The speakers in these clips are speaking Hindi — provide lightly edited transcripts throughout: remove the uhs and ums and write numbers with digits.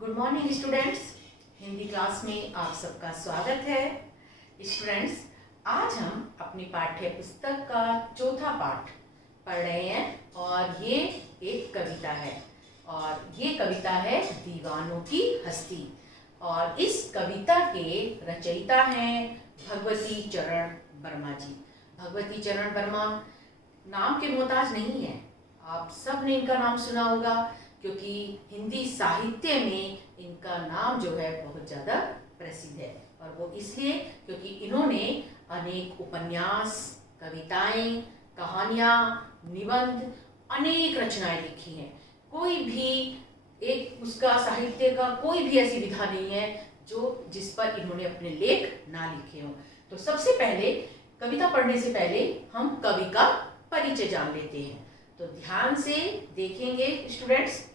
Good morning students. Hindi class में आप सबका स्वागत है। स्टूडेंट्स, आज हम अपनी पाठ्य पुस्तक का चौथा पाठ पढ़ रहे हैं और ये एक कविता है और ये कविता है दीवानों की हस्ती। और इस कविता के रचयिता हैं भगवती चरण वर्मा जी। भगवती चरण वर्मा नाम के मोहताज नहीं है, आप सब ने इनका नाम सुना होगा क्योंकि हिंदी साहित्य में इनका नाम जो है बहुत ज़्यादा प्रसिद्ध है। और वो इसलिए क्योंकि इन्होंने अनेक उपन्यास, कविताएं, कहानियाँ, निबंध, अनेक रचनाएं लिखी हैं। कोई भी एक उसका साहित्य का कोई भी ऐसी विधा नहीं है जिस पर इन्होंने अपने लेख ना लिखे हों। तो सबसे पहले कविता पढ़ने से पहले हम कवि का परिचय जान लेते हैं। तो ध्यान से देखेंगे स्टूडेंट्स।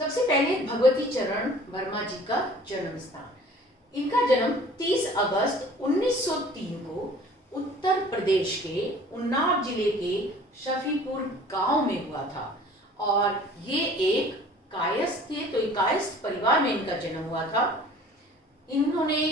सबसे पहले भगवती चरण वर्मा जी का जन्म स्थान। इनका जन्म 30 अगस्त 1903 को उत्तर प्रदेश के उन्नाव जिले के शफीपुर गांव में हुआ था और ये एक कायस्थ थे। तो कायस्थ परिवार में इनका जन्म हुआ था। इन्होंने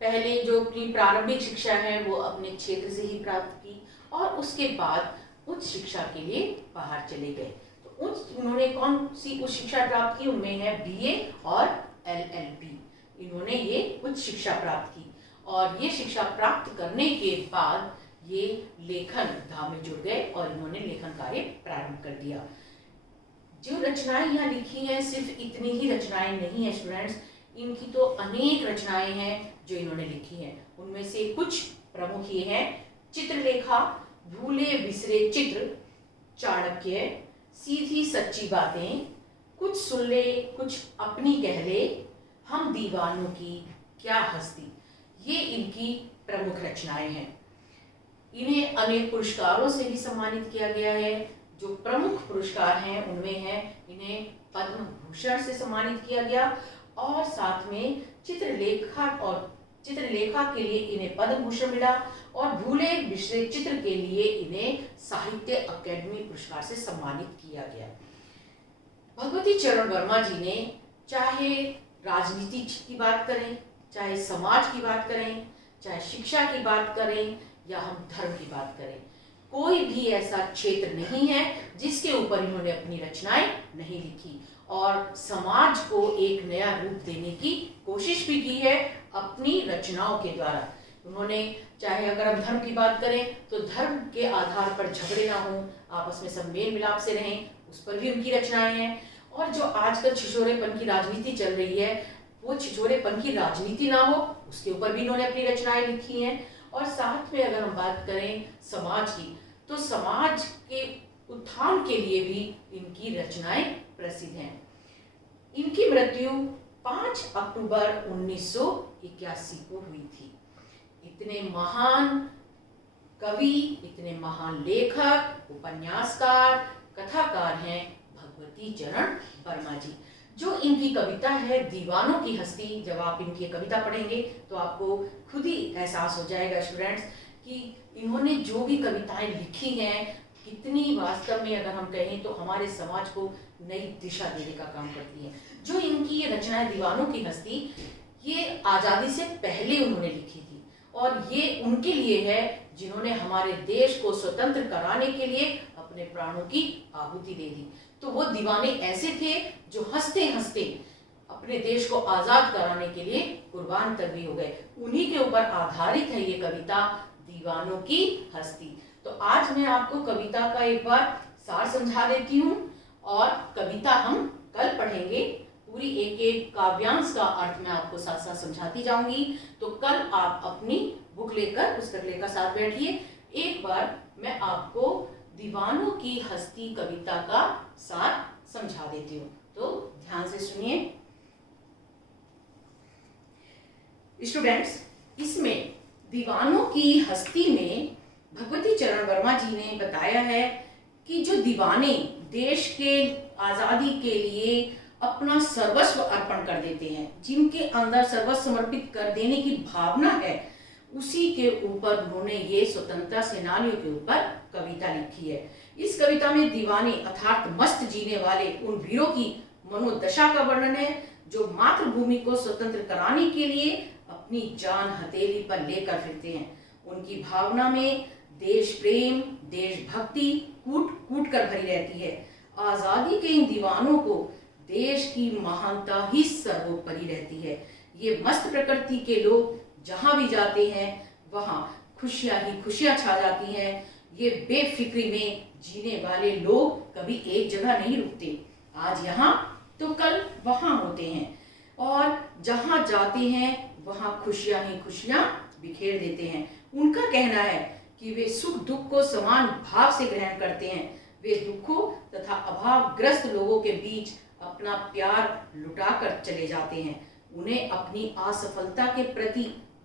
पहले जो अपनी प्रारंभिक शिक्षा है वो अपने क्षेत्र से ही प्राप्त की और उसके बाद उच्च शिक्षा के लिए बाहर चले गए। तो उन्होंने कौन सी उच्च शिक्षा प्राप्त की? उनमें है बीए और एलएलबी। इन्होंने ये उच्च शिक्षा प्राप्त की और ये शिक्षा प्राप्त करने के बाद ये लेखन धाम में जुड़ गए और इन्होंने लेखन कार्य प्रारंभ कर दिया। जो रचनाएं यहाँ लिखी हैं सिर्फ इतनी ही रचनाएं नहीं है स्टूडेंट्स, इनकी तो अनेक रचनाएं हैं जो इन्होंने लिखी हैं। उनमें से कुछ प्रमुख ये हैं: चित्रलेखा, भूले बिसरे चित्र, चाणक्य, सीधी सच्ची बातें, कुछ सुन ले कुछ अपनी कह ले, हम दीवानों की क्या हस्ती। ये इनकी प्रमुख रचनाएं हैं। इन्हें अनेक पुरस्कारों से भी सम्मानित किया गया है। जो प्रमुख पुरस्कार हैं उनमें है इन्हें पद्म भूषण से सम्मानित किया गया और साथ में चित्रलेखा के लिए इन्हें पद्म भूषण मिला और भूले बिसरे चित्र के लिए इन्हें साहित्य अकादमी पुरस्कार से सम्मानित किया गया। भगवती चरण वर्मा जी ने चाहे राजनीति की बात करें, चाहे समाज की बात करें, चाहे शिक्षा की बात करें या हम धर्म की बात करें, कोई भी ऐसा क्षेत्र नहीं है जिसके ऊपर इन्होंने अपनी रचनाएं नहीं लिखी और समाज को एक नया रूप देने की कोशिश भी की है अपनी रचनाओं के द्वारा। उन्होंने चाहे अगर हम धर्म की बात करें तो धर्म के आधार पर झगड़े ना हो, आपस में सब मेल मिलाप से रहें, उस पर भी उनकी रचनाएं हैं। और जो आजकल छिछोरेपन की राजनीति चल रही है वो छिछोरेपन की राजनीति ना हो उसके ऊपर भी इन्होंने अपनी रचनाएं लिखी हैं। और साथ में अगर हम बात करें समाज की तो समाज के उत्थान के लिए भी इनकी रचनाएं प्रसिद्ध हैं। इनकी मृत्यु 5 अक्टूबर 1981 को हुई थी। इतने महान कवि, इतने महान लेखक, उपन्यासकार, कथाकार हैं भगवती चरण वर्मा जी। जो इनकी कविता है दीवानों की हस्ती, जब आप इनकी कविता पढ़ेंगे तो आपको खुद ही एहसास हो जाएगा स्टूडेंट्स कि इन्होंने जो भी कविताएं लिखी हैं कितनी वास्तव में अगर हम कहें तो हमारे समाज को नई दिशा देने का काम करती हैं। जो इनकी ये रचनाएं दीवानों की हस्ती ये आज़ादी से पहले उन्होंने लिखी थी और ये उनके लिए है जिन्होंने हमारे देश को स्वतंत्र कराने के लिए अपने प्राणों की आहुति दे दी। तो वो दीवाने ऐसे थे जो हंसते हंसते अपने देश को आज़ाद कराने के लिए कुर्बान तक भी हो गए। उन्हीं के ऊपर आधारित है ये कविता दीवानों की हस्ती। तो आज मैं आपको कविता का एक बार सार समझा देती हूँ और कविता हम कल पढ़ेंगे। पूरी एक एक काव्यांश का अर्थ मैं आपको साथ साथ समझाती जाऊंगी। तो कल आप अपनी बुक लेकर, पुस्तक लेकर साथ बैठिए। एक बार मैं आपको दीवानों की हस्ती कविता का सार समझा देती हूँ, तो ध्यान से सुनिए स्टूडेंट्स। इसमें दीवानों की हस्ती में भगवती चरण वर्मा जी ने बताया है कि जो दीवाने देश के आज़ादी के लिए अपना सर्वस्व अर्पण कर देते हैं, जिनके अंदर सर्वस्व समर्पित कर देने की भावना है, उसी के ऊपर उन्होंने ये स्वतंत्रता सेनानियों के ऊपर कविता लिखी है। इस कविता में दीवाने अर्थात मस्त जीने वाले उन वीरों की मनोदशा का वर्णन है जो मातृभूमि को स्वतंत्र कराने के लिए अपनी जान हथेली पर लेकर फिरते हैं। उनकी भावना में देश प्रेम, देशभक्ति कूट कूट कर भरी रहती है। आजादी के इन दीवानों को देश की महानता ही सर्वोपरि रहती है। ये मस्त प्रकृति के लोग जहां भी जाते हैं वहां खुशियां ही खुशियां छा जाती हैं। ये बेफिक्री में जीने वाले लोग कभी एक जगह नहीं रुकते, आज यहाँ तो कल वहां होते हैं, और जहां जाते हैं वहां खुशियां ही खुशियां बिखेर देते हैं। उनका कहना है कि वे सुख दुख को समान भाव से ग्रहण करते हैं। वे दुखों तथा अभावग्रस्त लोगों के बीच अपना प्यार लुटाकर चले जाते हैं। उन्हें अपनी असफलता के प्रति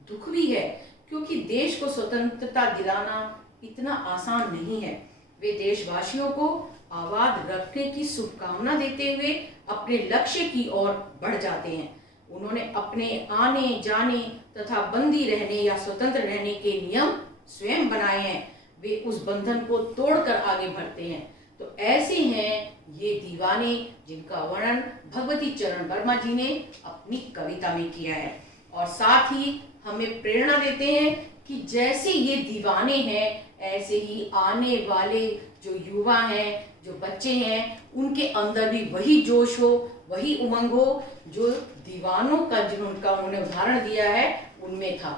दुख भी है, क्योंकि देश को स्वतंत्रता दिलाना इतना आसान नहीं है। वे देशवासियों को आबाद रखने की शुभकामना देते हुए अपने लक्ष्य की ओर बढ़ जाते हैं। उन्होंने अपने आने जाने तथा बंदी रहने या स्वतंत्र रहने के नियम स्वयं बनाए हैं। वे उस बंधन को तोड़कर आगे बढ़ते हैं। तो ऐसे हैं ये दीवाने जिनका वर्णन भगवती चरण वर्मा जी ने अपनी कविता में किया है, और साथ ही हमें प्रेरणा देते हैं कि जैसे ये दीवाने हैं ऐसे ही आने वाले जो युवा हैं, जो बच्चे हैं, उनके अंदर भी वही जोश हो, वही उमंग हो जो दीवानों का जिनका उन्होंने उदाहरण दिया है उनमें था,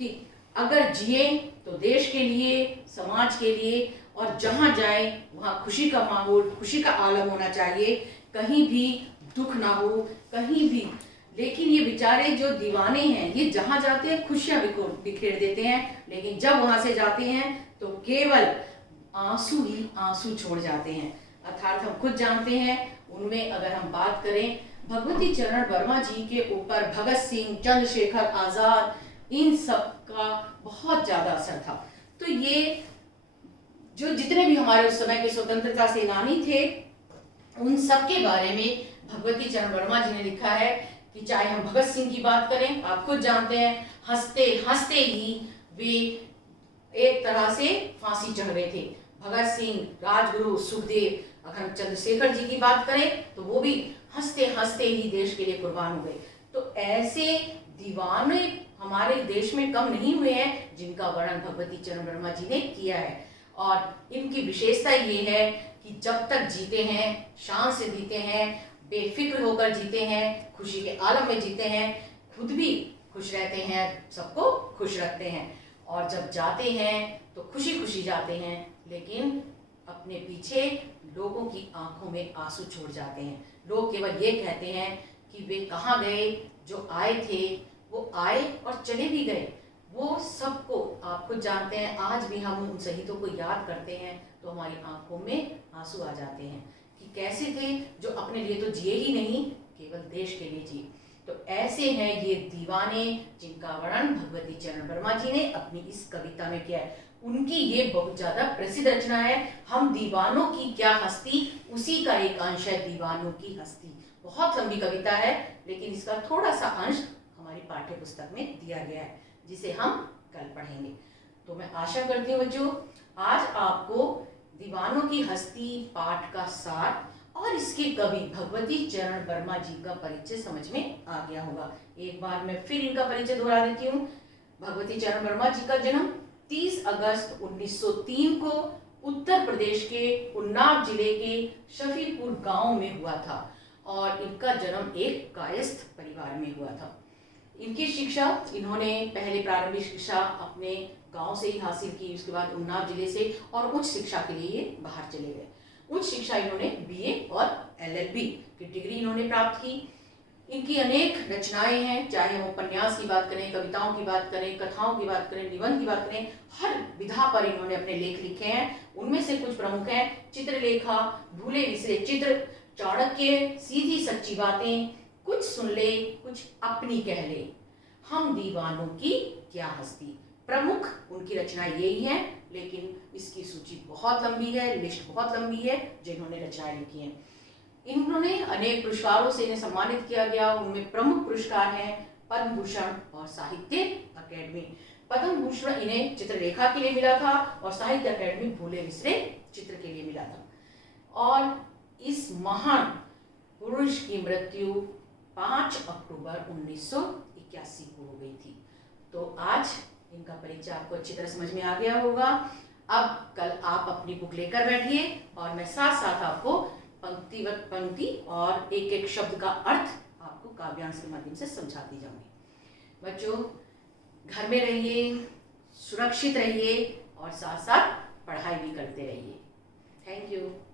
कि अगर जिए तो देश के लिए, समाज के लिए, और जहां जाए वहां खुशी का माहौल, खुशी का आलम होना चाहिए, कहीं भी दुख ना हो, कहीं भी। लेकिन ये बेचारे जो दीवाने हैं ये जहां जाते हैं खुशियां बिखेर देते हैं, लेकिन जब वहां से जाते हैं तो केवल आंसू ही आंसू छोड़ जाते हैं। अर्थात हम खुद जानते हैं, उनमें अगर हम बात करें भगवती चरण वर्मा जी के ऊपर भगत सिंह, चंद्रशेखर आजाद, इन सब का बहुत ज्यादा असर था। तो ये जो जितने भी हमारे उस समय के स्वतंत्रता सेनानी थे उन सब के बारे में भगवती चरण वर्मा जी ने लिखा है कि चाहे हम भगत सिंह की बात करें, आप खुद जानते हैं हंसते हंसते ही वे एक तरह से फांसी चढ़ रहे थे। भगत सिंह, राजगुरु, सुखदेव, अगर हम चंद्रशेखर जी की बात करें तो वो भी हंसते हंसते ही देश के लिए कुर्बान हो गए। तो ऐसे दीवाने हमारे देश में कम नहीं हुए हैं जिनका वर्णन भगवती चरण वर्मा जी ने किया है। और इनकी विशेषता ये है कि जब तक जीते हैं शान से जीते हैं, बेफिक्र होकर जीते हैं, खुशी के आलम में जीते हैं, खुद भी खुश रहते हैं, सबको खुश रखते हैं, और जब जाते हैं तो खुशी खुशी जाते हैं, लेकिन अपने पीछे लोगों की आंखों में आंसू छोड़ जाते हैं। लोग केवल ये कहते हैं कि वे कहाँ गए, जो आए थे वो आए और चले भी गए। वो सबको आप खुद जानते हैं, आज भी हम उन शहीदों को याद करते हैं तो हमारी आंखों में आंसू आ जाते हैं कि कैसे थे जो अपने लिए तो जिए ही नहीं, केवल देश के लिए जिए। तो ऐसे हैं ये दीवाने जिनका वर्णन भगवती चरण वर्मा जी ने अपनी इस कविता में किया है। उनकी ये बहुत ज्यादा प्रसिद्ध रचना है, हम दीवानों की क्या हस्ती, उसी का एक अंश है दीवानों की हस्ती। बहुत लंबी कविता है, लेकिन इसका थोड़ा सा अंश हमारी पाठ्य पुस्तक में दिया गया है, जिसे हम कल पढ़ेंगे। तो मैं आशा करती हूँ बच्चों आज आपको दीवानों की हस्ती पाठ का सार और इसके कवि भगवती चरण वर्मा जी का परिचय समझ में आ गया होगा। एक बार मैं फिर इनका परिचय दोहरा देती हूँ। भगवती चरण वर्मा जी का जन्म 30 अगस्त 1903 को उत्तर प्रदेश के उन्नाव जिले के शफीपुर गांव में हुआ था, और इनका जन्म एक कायस्थ परिवार में हुआ था। इनकी शिक्षा इन्होंने पहले प्रारंभिक शिक्षा अपने गांव से ही हासिल की, उसके बाद उन्नाव जिले से, और उच्च शिक्षा के लिए बाहर चले गए। उच्च शिक्षा इन्होंने बीए और एलएलबी की डिग्री इन्होंने प्राप्त की। इनकी अनेक रचनाएं हैं, चाहे वो उपन्यास की बात करें, कविताओं की बात करें, कथाओं की बात करें, निबंध की बात करें, हर विधा पर इन्होंने अपने लेख लिखे हैं। उनमें से कुछ प्रमुख हैं चित्रलेखा, भूले बिसरे चित्र, चाणक्य, सीधी सच्ची बातें, कुछ सुन ले कुछ अपनी कह ले, हम दीवानों की क्या हस्ती। प्रमुख उनकी रचनाएं यही हैं, लेकिन इसकी सूची बहुत लंबी है, लिस्ट बहुत लंबी है जो इन्होंने रचनाएं लिखी हैं। इन्होंने अनेक पुरस्कारों से इन्हें सम्मानित किया गया। उनमें प्रमुख पुरस्कार हैं पद्म भूषण और साहित्य अकेडमी। पद्म भूषण इन्हें चित्रलेखा के लिए मिला था और साहित्य अकेडमी भूले बिसरे चित्र के लिए मिला था। और इस महान पुरुष की मृत्यु 5 अक्टूबर 1981 को हो गई थी। तो आज इनका परिचय आपको अच्छी तरह समझ में आ गया होगा। अब कल आप अपनी बुक लेकर बैठिए और मैं साथ साथ आपको पंक्ति व पंक्ति और एक एक शब्द का अर्थ आपको काव्यांश के माध्यम से समझाती जाऊंगी। बच्चों, घर में रहिए, सुरक्षित रहिए और साथ साथ पढ़ाई भी करते रहिए। Thank you.